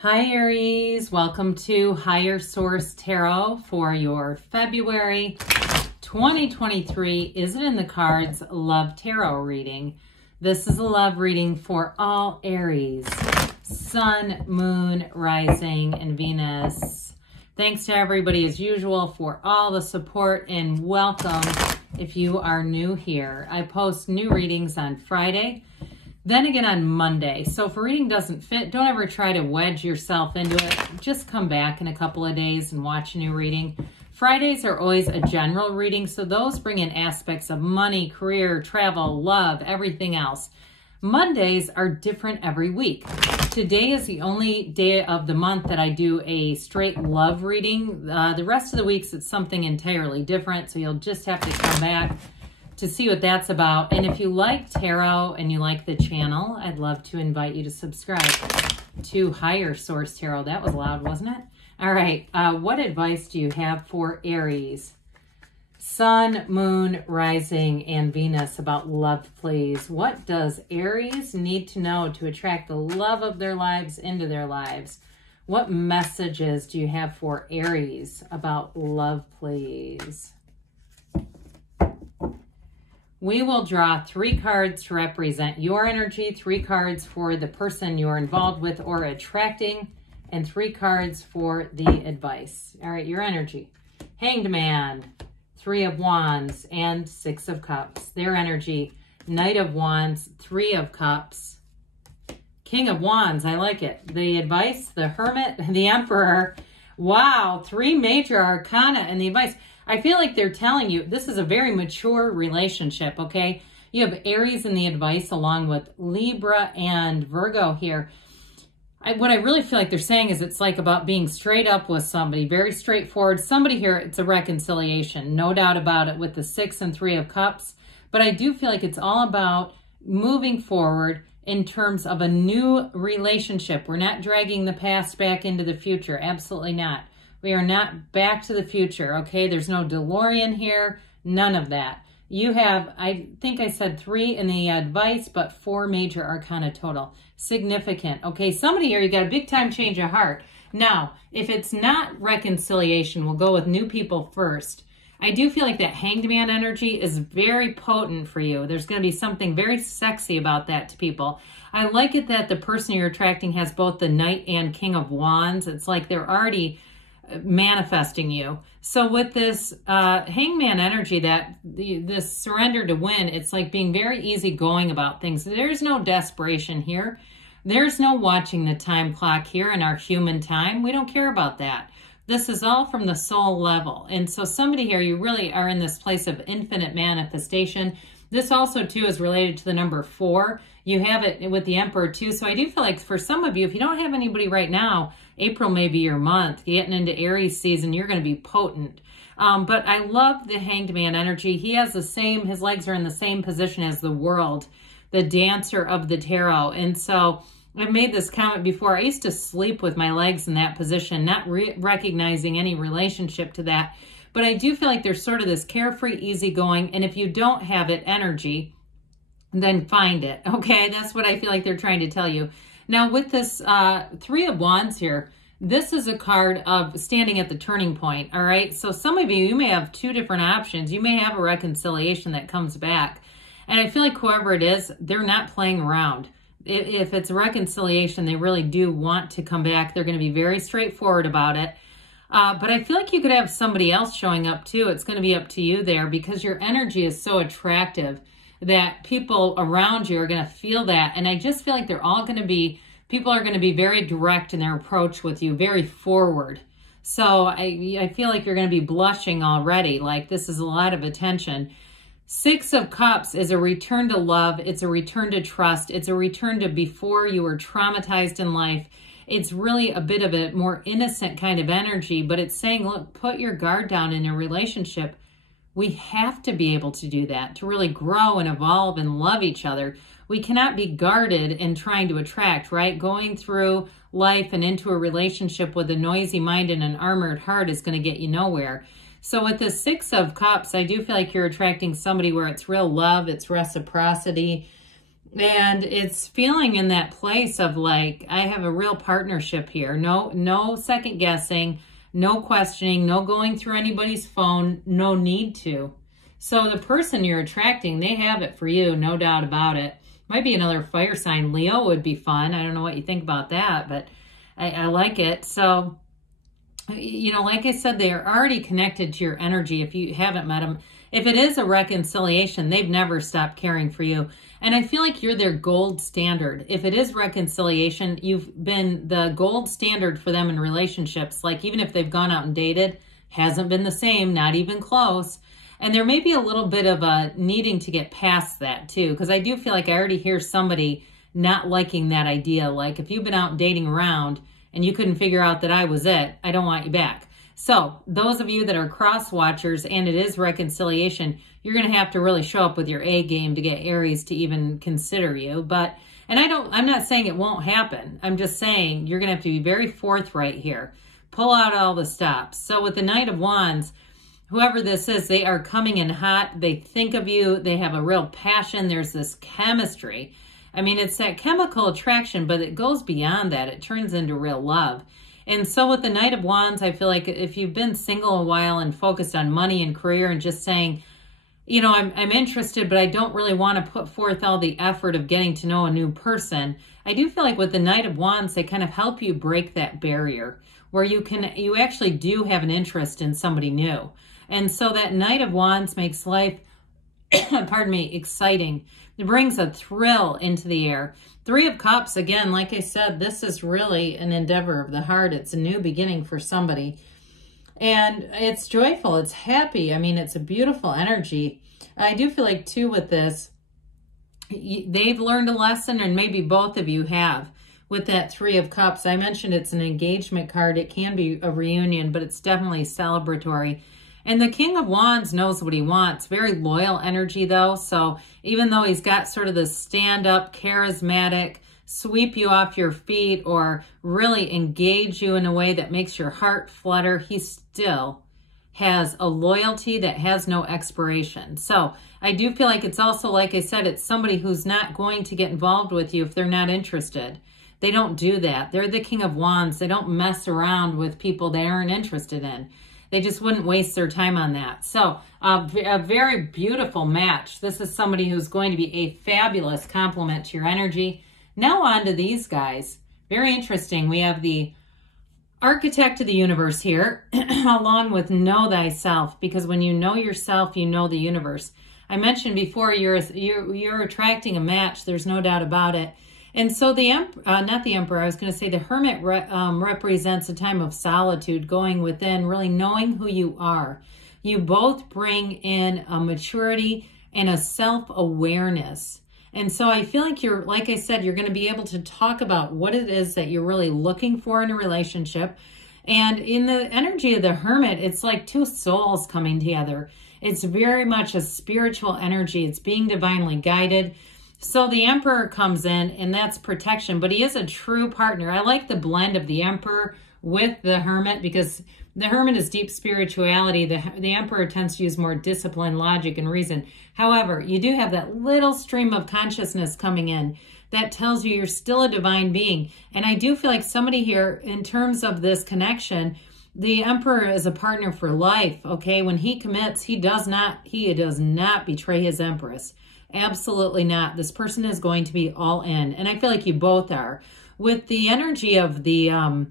Hi Aries, welcome to Higher Source Tarot for your February 2023 Is It in the Cards Love Tarot reading. This is a love reading for all Aries, Sun, Moon, Rising, and Venus. Thanks to everybody as usual for all the support and welcome if you are new here. I post new readings on Friday, then again on Monday. So if a reading doesn't fit, don't ever try to wedge yourself into it. Just come back in a couple of days and watch a new reading. Fridays are always a general reading, so those bring in aspects of money, career, travel, love, everything else. Mondays are different every week. Today is the only day of the month that I do a straight love reading. The rest of the weeks, it's something entirely different, so you'll just have to come back to see what that's about. And if you like tarot and you like the channel, I'd love to invite you to subscribe to Higher Source Tarot. That was loud, wasn't it? All right, what advice do you have for Aries? Sun, Moon, Rising, and Venus about love, please. What does Aries need to know to attract the love of their lives into their lives? What messages do you have for Aries about love, please? We will draw 3 cards to represent your energy, 3 cards for the person you're involved with or attracting, and 3 cards for the advice. All right, your energy. Hanged Man, 3 of Wands, and 6 of Cups. Their energy, Knight of Wands, 3 of Cups. King of Wands, I like it. The advice, the Hermit, the Emperor. Wow, 3 major arcana and the advice. I feel like they're telling you this is a very mature relationship, okay? You have Aries in the advice along with Libra and Virgo here. What I really feel like they're saying is it's like about being straight up with somebody, very straightforward. Somebody here, it's a reconciliation, no doubt about it, with the 6 and 3 of Cups. But I do feel like it's all about moving forward in terms of a new relationship. We're not dragging the past back into the future. Absolutely not. We are not back to the future, okay? There's no DeLorean here, none of that. You have, I think I said 3 in the advice, but 4 major arcana total. Significant, okay? Somebody here, you got a big time change of heart. Now, if it's not reconciliation, we'll go with new people first. I do feel like that Hanged Man energy is very potent for you. There's going to be something very sexy about that to people. I like it that the person you're attracting has both the Knight and King of Wands. It's like they're already manifesting you. So with this Hangman energy, that this surrender to win, it's like being very easygoing about things. There's no desperation here. There's no watching the time clock here in our human time. We don't care about that. This is all from the soul level. And so somebody here, you really are in this place of infinite manifestation. This also too is related to the number 4. You have it with the Emperor too. So I do feel like for some of you, if you don't have anybody right now, April may be your month. Getting into Aries season, you're going to be potent. But I love the Hanged Man energy. He has the same, his legs are in the same position as the World, the dancer of the tarot. And so I've made this comment before. I used to sleep with my legs in that position, not recognizing any relationship to that. But I do feel like there's sort of this carefree, easygoing, and if you don't have it energy, then find it, okay? That's what I feel like they're trying to tell you. Now, with this 3 of Wands here, this is a card of standing at the turning point, all right? So some of you may have 2 different options. You may have a reconciliation that comes back. And I feel like whoever it is, they're not playing around. If it's a reconciliation, they really do want to come back. They're going to be very straightforward about it. But I feel like you could have somebody else showing up too. It's going to be up to you there because your energy is so attractive that people around you are going to feel that. And I just feel like they're all going to be, people are going to be very direct in their approach with you, very forward. So I feel like you're going to be blushing already, like this is a lot of attention. 6 of Cups is a return to love. It's a return to trust. It's a return to before you were traumatized in life. It's really a bit of a more innocent kind of energy, but it's saying, look, put your guard down in a relationship. We have to be able to do that to really grow and evolve and love each other. We cannot be guarded and trying to attract, right? Going through life and into a relationship with a noisy mind and an armored heart is going to get you nowhere. So with the 6 of Cups, I do feel like you're attracting somebody where it's real love, it's reciprocity, And it's feeling in that place of like, I have a real partnership here. No second guessing, no questioning, no going through anybody's phone, no need to. So the person you're attracting, they have it for you, no doubt about it. Might be another fire sign. Leo would be fun. I don't know what you think about that, but I like it. So, you know, like I said, they are already connected to your energy if you haven't met them. If it is a reconciliation, they've never stopped caring for you. And I feel like you're their gold standard. If it is reconciliation, you've been the gold standard for them in relationships. Like even if they've gone out and dated, hasn't been the same, not even close. And there may be a little bit of a needing to get past that too. Because I do feel like I already hear somebody not liking that idea. Like if you've been out dating around and you couldn't figure out that I was it, I don't want you back. So those of you that are cross watchers and it is reconciliation, you're going to have to really show up with your A game to get Aries to even consider you. I'm not saying it won't happen. I'm just saying you're going to have to be very forthright here. Pull out all the stops. So with the Knight of Wands, whoever this is, they are coming in hot. They think of you. They have a real passion. There's this chemistry. I mean, it's that chemical attraction, but it goes beyond that. It turns into real love. And so with the Knight of Wands, I feel like if you've been single a while and focused on money and career and just saying, you know, I'm interested, but I don't really want to put forth all the effort of getting to know a new person. I do feel like with the Knight of Wands, they kind of help you break that barrier where you actually do have an interest in somebody new. And so that Knight of Wands makes life, pardon me, exciting. It brings a thrill into the air. Three of Cups, again, like I said, this is really an endeavor of the heart. It's a new beginning for somebody. And it's joyful. It's happy. I mean, it's a beautiful energy. I do feel like, too, with this, they've learned a lesson, and maybe both of you have, with that Three of Cups. I mentioned it's an engagement card. It can be a reunion, but it's definitely celebratory. And the King of Wands knows what he wants. Very loyal energy, though. So even though he's got sort of the stand-up, charismatic, sweep you off your feet or really engage you in a way that makes your heart flutter, he still has a loyalty that has no expiration. So I do feel like it's also, like I said, it's somebody who's not going to get involved with you if they're not interested. They don't do that. They're the King of Wands. They don't mess around with people they aren't interested in. They just wouldn't waste their time on that. So a very beautiful match. This is somebody who's going to be a fabulous complement to your energy. Now on to these guys. Very interesting. We have the Architect of the Universe here, along with Know Thyself, because when you know yourself, you know the universe. I mentioned before, you're attracting a match. There's no doubt about it. And so the not the Emperor, I was going to say the Hermit represents a time of solitude, going within, really knowing who you are. You both bring in a maturity and a self-awareness. And so I feel like you're, like I said, you're going to be able to talk about what it is that you're really looking for in a relationship. And in the energy of the Hermit, it's like two souls coming together. It's very much a spiritual energy. It's being divinely guided. So the Emperor comes in, and that's protection, but he is a true partner. I like the blend of the Emperor with the Hermit, because the Hermit is deep spirituality. The Emperor tends to use more discipline, logic, and reason. However, you do have that little stream of consciousness coming in that tells you you're still a divine being. And I do feel like somebody here, in terms of this connection, the Emperor is a partner for life, okay? When he commits, he does not betray his Empress. Absolutely not. This person is going to be all in. And I feel like you both are. With the energy of the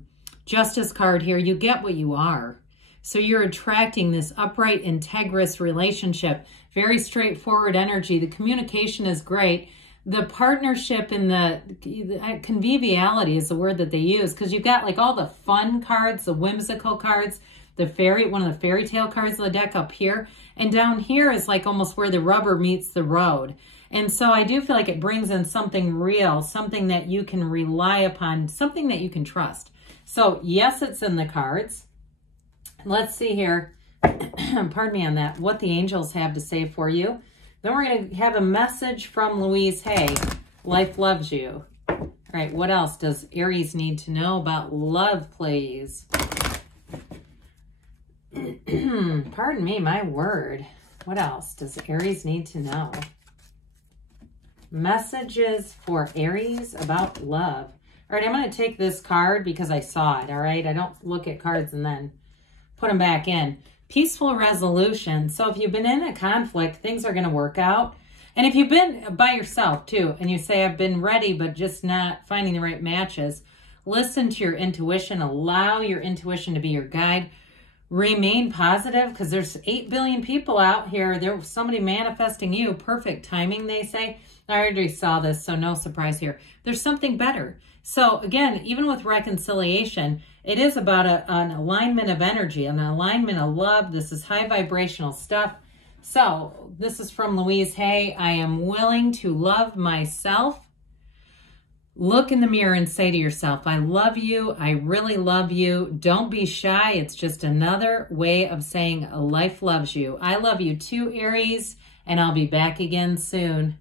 Justice card here, you get what you are. So you're attracting this upright, integrous relationship. Very straightforward energy. The communication is great. The partnership and the conviviality is the word that they use, because you've got like all the fun cards, the whimsical cards, the fairy, one of the fairy tale cards of the deck up here. And down here is like almost where the rubber meets the road. And so I do feel like it brings in something real, something that you can rely upon, something that you can trust. So yes, it's in the cards. Let's see here, pardon me on that, what the angels have to say for you. Then we're going to have a message from Louise Hay. Life loves you. All right, what else does Aries need to know about love, please? Pardon me, my word. What else does Aries need to know? Messages for Aries about love. All right, I'm going to take this card because I saw it, all right? I don't look at cards and then put them back in. Peaceful resolution. So if you've been in a conflict, things are going to work out. And if you've been by yourself too, and you say, I've been ready, but just not finding the right matches, listen to your intuition. Allow your intuition to be your guide. Remain positive, because there's 8 billion people out here. There's somebody manifesting you. Perfect timing, they say. I already saw this, so no surprise here. There's something better. So again, even with reconciliation, it is about an alignment of energy, an alignment of love. This is high vibrational stuff. So this is from Louise Hay. I am willing to love myself. Look in the mirror and say to yourself, I love you. I really love you. Don't be shy. It's just another way of saying life loves you. I love you too, Aries, and I'll be back again soon.